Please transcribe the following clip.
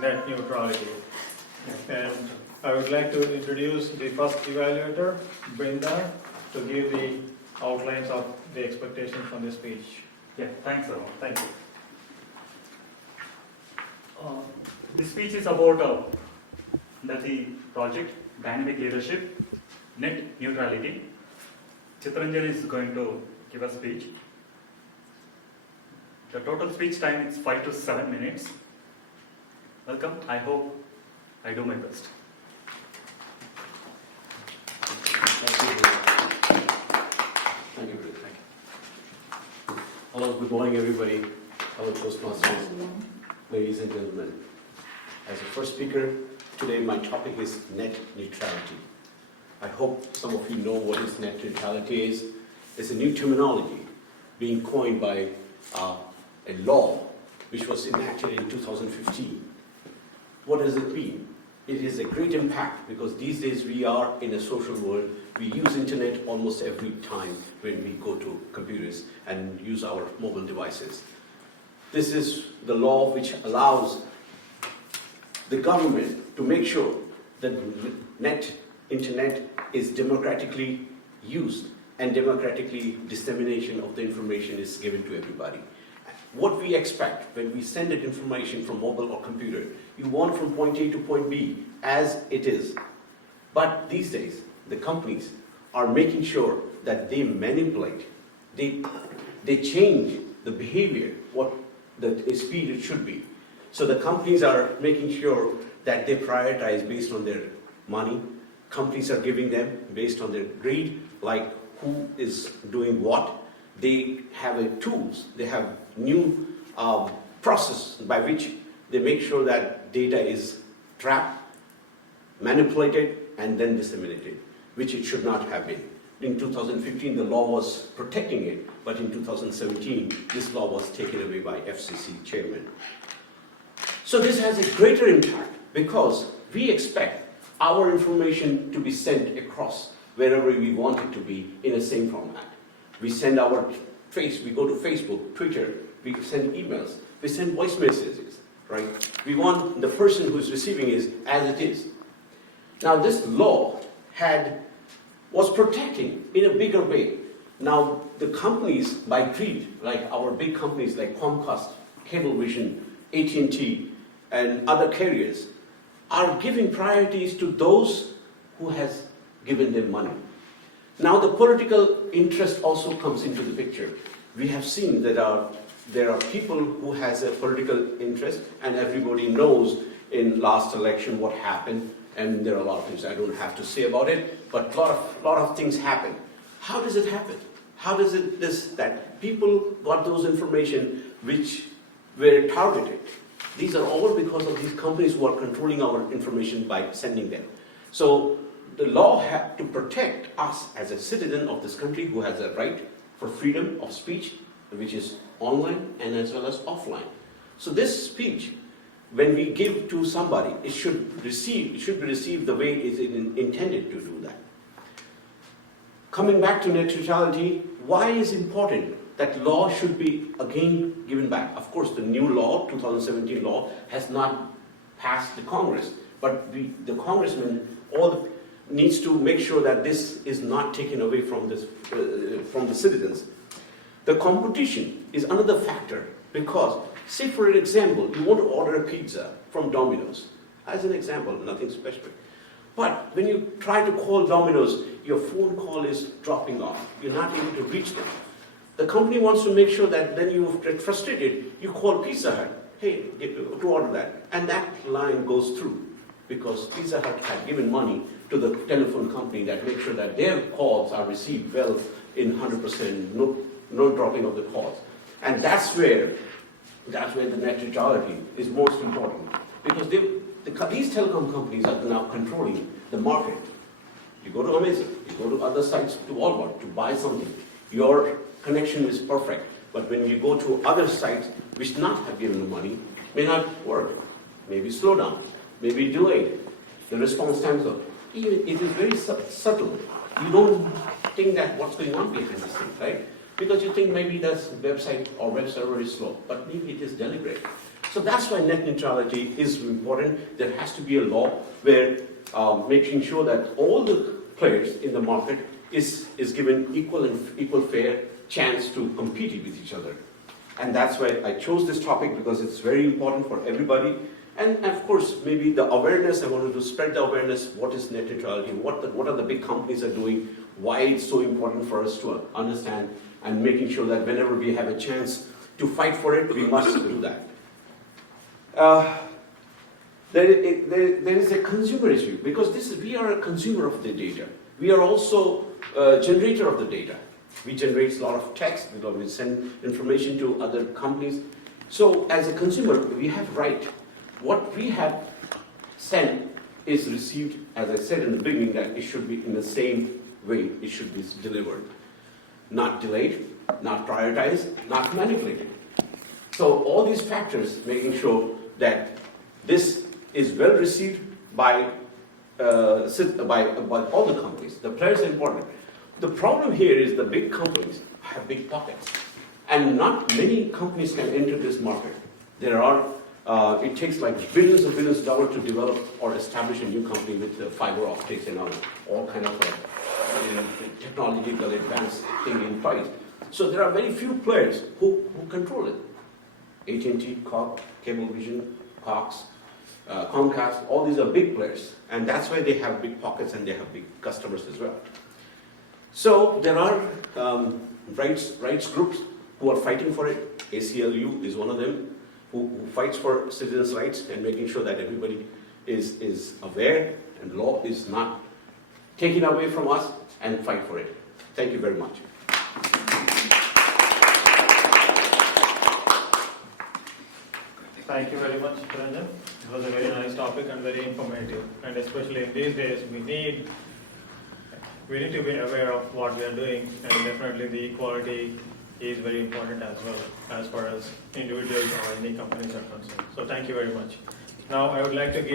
net neutrality. And I would like to introduce the first evaluator, Brenda, to give the outlines of the expectations from this speech. Yeah, thanks, Arun. Thank you. This speech is about the project Dynamic Leadership, Net Neutrality. Chitranjan is going to give a speech. The total speech time is 5 to 7 minutes. Welcome. I hope I do my best. Thank you. Hello, good morning, everybody. Hello, Toastmasters, ladies and gentlemen. As the first speaker, today my topic is net neutrality. I hope some of you know what is net neutrality is. It's a new terminology being coined by a law which was enacted in 2015. What does it mean? It is a great impact because these days we are in a social world. We use internet almost every time when we go to computers and use our mobile devices. This is the law which allows the government to make sure that internet is democratically used and democratically dissemination of the information is given to everybody. What we expect when we send that information from mobile or computer, you want from point A to point B as it is. But these days, the companies are making sure that they manipulate, they change the behavior, what the speed it should be. So the companies are making sure that they prioritize based on their money. Companies are giving them based on their greed, like who is doing what. They have tools, they have new process by which they make sure that data is trapped, manipulated, and then disseminated, which it should not have been. In 2015, the law was protecting it, but in 2017, this law was taken away by FCC chairman. So this has a greater impact because we expect our information to be sent across wherever we want it to be in the same format. We send we go to Facebook, Twitter, we send emails, we send voice messages, right? We want the person who's receiving is as it is. Now this law was protecting in a bigger way. Now the companies by greed, like our big companies like Comcast, Cablevision, AT&T, and other carriers, are giving priorities to those who has given them money. Now the political interest also comes into the picture. We have seen that there are people who has a political interest, and everybody knows in last election what happened, and there are a lot of things I don't have to say about it, but a lot of things happen. How does it happen? How does it that people got those information which were targeted? These are all because of these companies who are controlling our information by sending them. So the law had to protect us as a citizen of this country who has a right for freedom of speech, which is online and as well as offline. So this speech, when we give to somebody, it should be received the way it is intended to do that. Coming back to net neutrality, why is it important that law should be again given back? Of course, the new law, 2017 law, has not passed the Congress, but the congressman needs to make sure that this is not taken away from the citizens. The competition is another factor because, say for an example, you want to order a pizza from Domino's. As an example, nothing special. But when you try to call Domino's, your phone call is dropping off. You're not able to reach them. The company wants to make sure that then you get frustrated, you call Pizza Hut, hey, to order that. And that line goes through because Pizza Hut had given money to the telephone company that make sure that their calls are received well in 100%, no dropping of the calls. And that's where the net neutrality is most important because these telecom companies are now controlling the market. You go to Amazon, you go to other sites, to Walmart to buy something. Your connection is perfect, but when you go to other sites which not have given the money, may not work, maybe slow down, maybe delay. The response times are, it is very subtle. You don't think that what's going on behind the scenes, right? Because you think maybe that website or web server is slow, but maybe it is deliberate. So that's why net neutrality is important. There has to be a law where making sure that all the players in the market is given equal fair chance to compete with each other. And that's why I chose this topic, because it's very important for everybody. And of course, maybe the awareness, I wanted to spread the awareness, what is net neutrality, what are the big companies are doing, why it's so important for us to understand, and making sure that whenever we have a chance to fight for it, we must do that. There is a consumer issue, because we are a consumer of the data. We are also a generator of the data. We generate a lot of text, because we send information to other companies. So as a consumer, we have right. What we have sent is received, as I said in the beginning, that it should be in the same way it should be delivered. Not delayed, not prioritized, not manipulated. So all these factors, making sure that this is well received by all the companies. The players are important. The problem here is the big companies have big pockets, and not many companies can enter this market. There are, it takes like billions of dollars to develop or establish a new company with fiber optics and all kind of technological advanced thing in place. So there are very few players who control it. AT&T, Cablevision, Cox, Comcast, all these are big players, and that's why they have big pockets and they have big customers as well. So there are rights groups who are fighting for it. ACLU is one of them who fights for citizens' rights and making sure that everybody is aware and law is not taken away from us, and fight for it. Thank you very much. Thank you very much, Chitranjan. It was a very nice topic and very informative. And especially in these days, we need to be aware of what we are doing, and definitely the equality is very important as well, as far as individuals or any companies are concerned. So thank you very much. Now I would like to give